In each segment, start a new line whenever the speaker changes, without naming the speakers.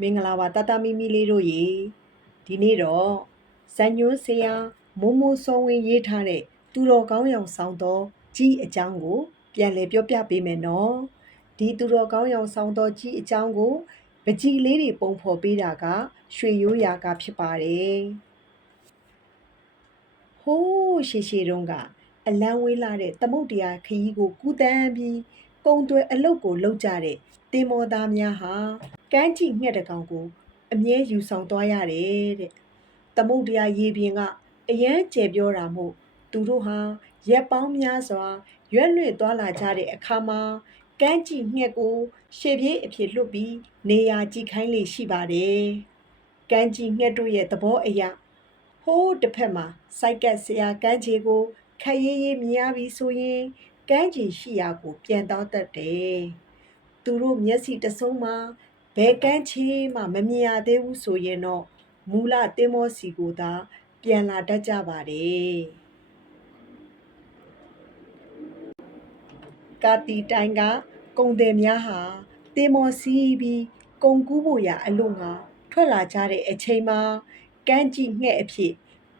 မင်္ဂလာပါတတမီမီလေးတို့ရေဒီနေ့တော့ဇန်ညွန်းဆရာမိုးမိုးစောဝင်းရေးထားတဲ့သူတော်ကောင်းရောင်ဆောင်သောကြီးအကြောင်းကို ပြန်လည်ပြောပြပေးမယ်နော်ဒီသူတော်ကောင်းရောင်ဆောင်သောကြီးအကြောင်းကိုပကြီးလေးတွေပုံဖော်ပေးတာက ရွှေရိုးရာကဖြစ်ပါတယ်ဟိုးရှေရှေတုန်းကအလန်းဝေးလာတဲ့သမုတ်တရားခရီးကိုကူးတန်းပြီး ကုံတွယ်အလုတ်ကိုလောက်ကြတဲ့တင်မောသားများဟာကမ်းကြည့်ငှက်တစ်ကောင်ကို အမြဲယူဆောင်သွားရတယ်တဲ့။သမုတ်တရားရေပြင်ကအရန်ကျဲပြောတာမို့သူတို့ဟာရက်ပေါင်းများစွာရွက်လွင့်သွားလာကြတဲ့အခါမှာကမ်းကြည့်ငှက်ကိုရှေပြေးအဖြစ်လွတ်ပြီးနေရာကြည့်ခိုင်းလေရှိပါတယ်။ကမ်းကြည့်ငှက်တို့ရဲ့သဘောအရဟိုးတစ်ဖက်မှာစိုက်ကက်ဆရာကမ်းခြေကိုခက်ရေးရေးမြင်ရပြီဆိုရင် ကမ်းခြေရှိရာကို ပြန်တော့တတ်တယ်။သူတို့မျက်စိတစ်စုံမှာဘဲကန်းချေမှမမြင်ရသေးဘူးဆိုရင်တော့မူလတင်မောစီကိုသာ ပြန်လာတတ်ကြပါတယ်ကာတီတိုင်းကကုံတယ်များဟာတင်မောစီပြီးကုံကူးဖို့ရာအလို့ငါထွက်လာကြတဲ့အချိန်မှာကန်းကြည့်ငှက်အဖြစ်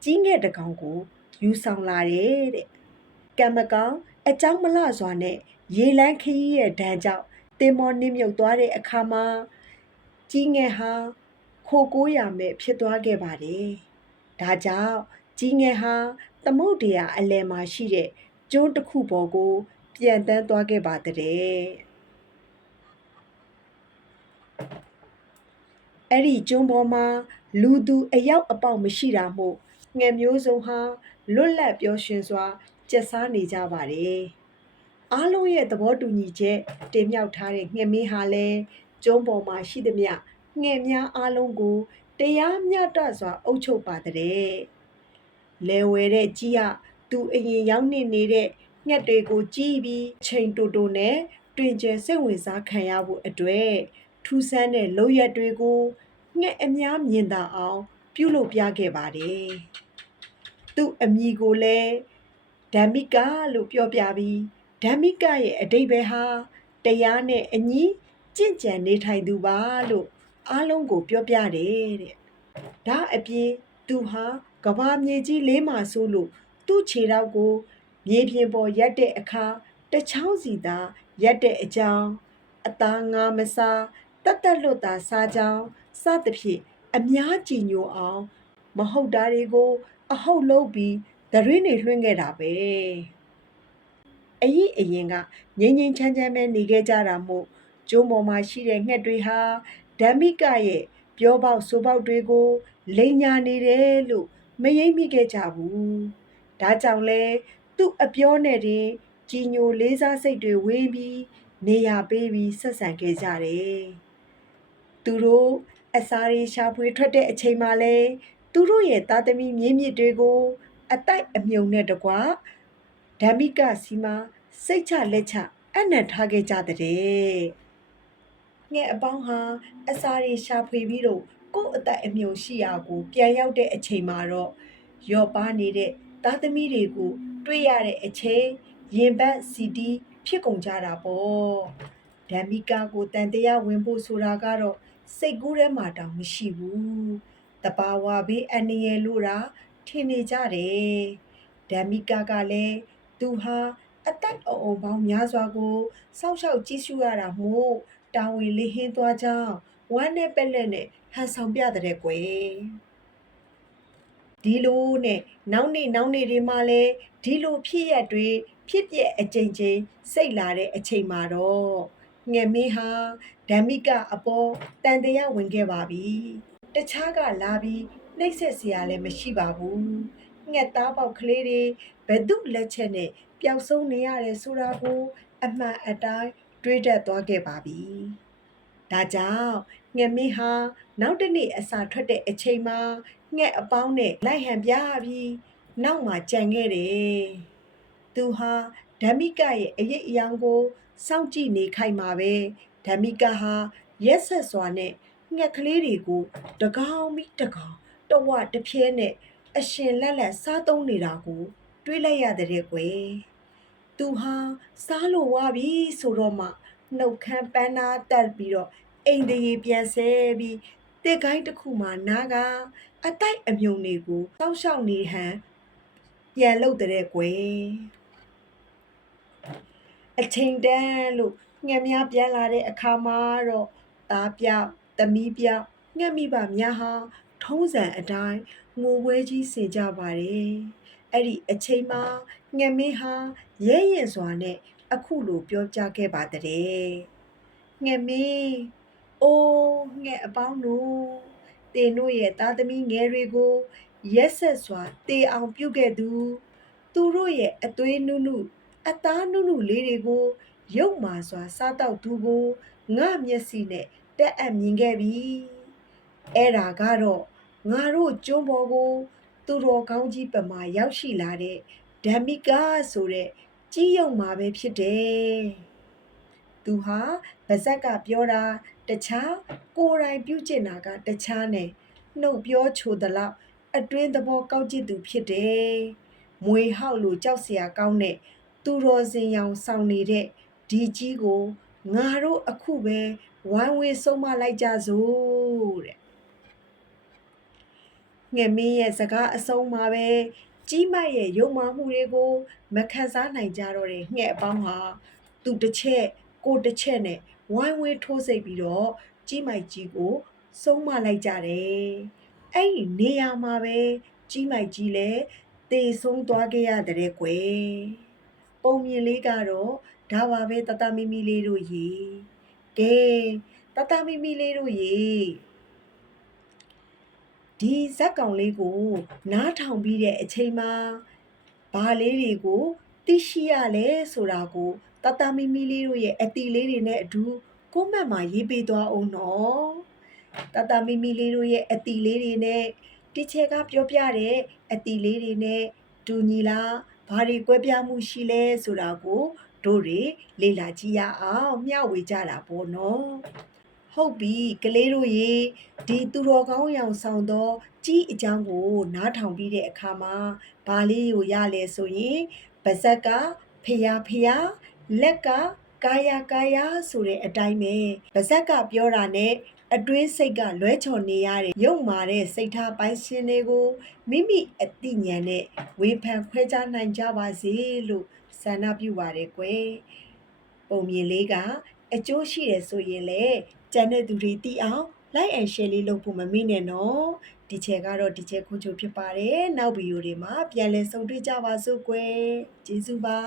ကြီးငှက်တကောင်ကိုယူဆောင်လာတယ်တဲ့ကံမကောင်း အကြောင်းမလှစွာနဲ့ရေလန်းခရီးရဲ့ဒဏ်ကြောင့်တင်မောနစ်မြုပ်သွားတဲ့အခါမှာကြီးငယ်ဟာခိုကိုးရမဲ့ဖြစ်သွားခဲ့ပါတယ်။ဒါကြောင့်ကြီးငယ်ဟာသမုတ်တရားအလယ်မှာရှိတဲ့ကျွန်းတစ်ခုပေါ်ကို ပြန်တန်းသွားခဲ့ပါတဲ့။အဲ့ဒီကျွန်းပေါ်မှာလူသူအယောက်အပေါက်မရှိတာမို့ငယ်မျိုးစုံဟာလွတ်လပ်ပျော်ရွှင်စွာ ကျက်စားနေကြပါတယ်။အားလုံးရဲ့သဘောတူညီချက်တင်မြှောက်ထားတဲ့ငှက်မင်းဟာလည်းကျုံးပေါ်မှာရှိသမျှငှက်များအားလုံးကိုတရားမျှတစွာအုပ်ချုပ်ပါတဲ့လဲဝဲတဲ့ကြီးကသူအရင်ရောက်နေနေတဲ့ငှက်တွေကိုကြီးပြီးချိန်တူတူနဲ့တွင်ကျယ်စိတ်ဝင်စားခံရဖို့အတွက်ထူးဆန်းတဲ့လုပ်ရက်တွေကိုငှက်အများမြင်သာအောင် ပြုလုပ်ပြခဲ့ပါတယ်သူ့အမိကိုလည်း ဓမ္မိကလို့ပြောပြပြီးဓမ္မိကရဲ့အတိတ်ပဲဟာတရားနဲ့အညီကြင့်ကြံနေထိုင်သူပါလို့အားလုံးကိုပြောပြတယ်တဲ့ဒါအပြင်သူဟာကဘာမြေကြီးလေးမှာဆိုလို့သူ့ခြေထောက်ကိုမြေပြင်ပေါ်ရက်တဲ့အခါတချောင်းစီသာရက်တဲ့အကြောင်းအသားငါမစားတတ်တက်လွတ်သာစားကြောင်းစသဖြင့်အများကြည်ညိုအောင် မဟုတ်တာတွေကို အဟုတ်လုပ်ပြီး ဒရင်းတွေလွှင့်ခဲ့တာပဲအရင်အရင်ကငိမ့်ငိမ့်ချမ်းချမ်းပဲနေခဲ့ကြတာမို့ကျိုးပေါ်မှာရှိတဲ့ငှက်တွေဟာဓမ္မိကရဲ့ပြောပေါက်ဆိုပေါက်တွေကိုလိန်ညာနေတယ်လို့မယိမ့်မိခဲ့ကြဘူး။ဒါကြောင့်လဲသူ့အပြောနဲ့တင်ကြီးညိုလေးစားစိတ်တွေဝင်းပြီးနေရပေးပြီးဆက်ဆံခဲ့ကြတယ်။သူတို့အစာရီရှာဖွေထွက်တဲ့အချိန်မှလဲသူတို့ရဲ့သားသမီးမြင်းမြစ်တွေကို အတိုက်အမြုံနဲ့တကွာဓမ္မိကစီမှာစိတ်ချလက်ချအနံ့ထားခဲ့ကြတဲ့ငှက်အပေါင်းဟာအစာတွေရှာဖွေပြီးတော့ကိုယ့်အသက်အမြုံရှိရာကို ပြန်ရောက်တဲ့အချိန်မှာတော့ရော့ပါနေတဲ့သားသမီးတွေကို တွေ့ရတဲ့အချိန်ရင်ဘတ်စီတီဖြစ်ကုန်ကြတာပေါ့ဓမ္မိကာကိုတန်တရားဝင်ဖို့ဆိုတာကတော့စိတ်ကူးထဲမှာတောင်မရှိဘူးတဘာဝဘေးအန္တရာယ်လို့တာ ထင်နေကြတယ်ဓမ္မိကာကလည်းသူဟာအတိုက်အုံပေါင်းများစွာကိုစောင့်ရှောက်ကြည့်ရှုရတာမို့တာဝန်လေးဟင်းသွားကြောင်းဝမ်းနဲ့ပက်လက်နဲ့ဟန်ဆောင်ပြတဲ့ကွယ်ဒီလိုနဲ့နောက်နေ့နောက်နေ့တွေမှာလဲဒီလိုဖြစ်ရက်တွေဖြစ်ပျက်အကြိမ်ကြိမ်စိတ်လာတဲ့အချိန်မှာတော့ငယ်မင်းဟာဓမ္မိကအပေါ်တန်တရားဝင်ခဲ့ပါပြီတခြားကလာပြီး နှိပ်ဆက်စရာလည်းမရှိပါဘူးငှက်သားပေါက်ကလေးတွေဘယ်သူလက်ချက်နဲ့ပျောက်ဆုံးနေရတယ်ဆိုတာကိုအမှန်အတိုင်းတွေးတတ်သွားခဲ့ပါပြီ။ဒါကြောင့်ငှက်မင်းဟာနောက်တစ်နေ့အစာထွက်တဲ့အချိန်မှာငှက်အပေါင်းနဲ့လိုက်ဟန်ပြပြီးနောက်မှကြံခဲ့တယ်။သူဟာဓမ္မိကရဲ့အရေးအယောင်ကိုစောင့်ကြည့်နေခိုင်မှာပဲဓမ္မိကဟာရက်ဆက်စွာနဲ့ငှက်ကလေးတွေကိုတကောင်ပြီးတကောင် တဝတပြဲနဲ့အရှင်လက်လက်စားသုံးနေတာကို တွေးလိုက်ရတဲ့ကွယ်သူဟာစားလို့ဝါပြီဆိုတော့မှနှုတ်ခမ်းပန်းနာတက်ပြီးတော့အိမ်တရေပြန်ဆဲပြီးတစ်ကိုင်းတစ်ခုမှနားကအတိုက်အမြုံတွေကိုစောက်ရှောက်နေဟန်ပြန်လုတ်တဲ့ကွယ်အချိန်တန်းလို့ငှက်များပြန်လာတဲ့အခါမှာတော့သားပြောက်သမီးပြောက်ငှက်မိဘများဟာ ထုံးစံအတိုင်းငိုပွဲကြီးဆင်ကြပါတယ်အဲ့ဒီအချိန်မှာငှက်မင်းဟာရဲရင်စွာနဲ့အခုလိုပြောပြခဲ့ပါတဲ့ငှက်မင်းအိုးငှက်အပေါင်းတို့တင်တို့ရဲ့သားသမီးငယ်တွေကိုရက်ဆက်စွာတေအောင်ပြုတ်ခဲ့သူသူတို့ရဲ့အသွေးနုနုအသားနုနုလေးတွေကိုရုပ်မာစွာစားတော့သူကိုငါမျက်စိနဲ့တက်အပ်မြင်ခဲ့ပြီ အဲ့ဒါကတော့ငါတို့ကျွန်းပေါ်ကို သူတော်ကောင်းကြီးပမာရောက်ရှိလာတဲ့ဓမ္မိကာဆိုတဲ့ကြီးယုံမှာပဲဖြစ်တယ်သူဟာဗဇက်ကပြောတာတခြားကိုယ်တိုင်ပြုကျင့်တာကတခြားနဲ့နှုတ်ပြောချိုသလောက်အတွင်းသဘောကောက်ကျစ်သူဖြစ်တယ်။မွေဟောက်လိုကြောက်စရာကောင်းတဲ့သူတော်စင်ရောင်ဆောင်နေတဲ့ဒီကြီးကိုငါတို့အခုပဲဝိုင်းဝန်းဆုံးမလိုက်ကြစို့တဲ့ ငယ်မင်းရဲ့စကားအဆုံးမှာပဲကြီးမတ်ရဲ့ယုံမှမှုတွေကိုမခံစားနိုင်ကြတော့တဲ့ငှက်အပေါင်းဟာသူတစ်ချက်ကိုတစ်ချက်နဲ့ဝိုင်းဝန်းထိုးစိတ်ပြီးတော့ကြီးမိုက်ကြီးကိုဆုံးမလိုက်ကြတယ်အဲ့ဒီနေရာမှာပဲကြီးမိုက်ကြီးလည်းတေဆုံးသွားခဲ့ရတဲ့ကွယ်ပုံမြင်လေးကတော့ဒါပါပဲတတမီမီလေးတို့ရေကဲတတမီမီလေးတို့ရေ ဒီဇက်ကောင်လေးကို နားထောင်ပြီးတဲ့အချိန်မှာဘာလေးတွေကိုသိရှိရလဲဆိုတာကိုတတမီမီလေးတို့ရဲ့အတီလေးတွေနဲ့အတူကိုမတ်မှာရေးပေးသွားအောင်နော်တတမီမီလေးတို့ရဲ့အတီလေးတွေနဲ့တီချေကပြောပြတဲ့အတီလေးတွေနဲ့တူညီလားဘာတွေကွဲပြားမှုရှိလဲဆိုတာကိုတို့တွေလေ့လာကြည့်ရအောင်မျှဝေကြတာပေါ့နော် ဟုတ်ပြီကလေးတို့ရေဒီသူတော်ကောင်းရောင်ဆောင်သောကြီးအကြောင်းကိုနားထောင်ပြီးတဲ့အခါမှာဘာလေးကိုရလဲဆိုရင်ပါဇက်ကဖျားဖျားလက်ကကာယကာယဆိုတဲ့အတိုင်းပဲပါဇက်ကပြောတာနဲ့အတွင်းစိတ်ကလွဲချော်နေရတဲ့ရုပ်မာတဲ့စိတ်ထားပိုင်းရှင်တွေကိုမိမိအသိဉာဏ်နဲ့ဝေဖန်ခွဲခြားနိုင်ကြပါစေလို့ဆန္ဒပြုပါတယ်ကွယ်ပုံမြင်လေးကအကျိုးရှိတယ်ဆိုရင်လည်း ကြံတဲ့သူတွေသိအောင် like and share လေးလုပ်ဖို့မမေ့နဲ့နော်ဒီချက်ကတော့ဒီချက်ခွန်ချိုဖြစ်ပါတယ်နောက်ဗီဒီယိုတွေမှာပြန်လည်ဆုံတွေ့ကြပါစို့ကွယ်ကျေးဇူးပါ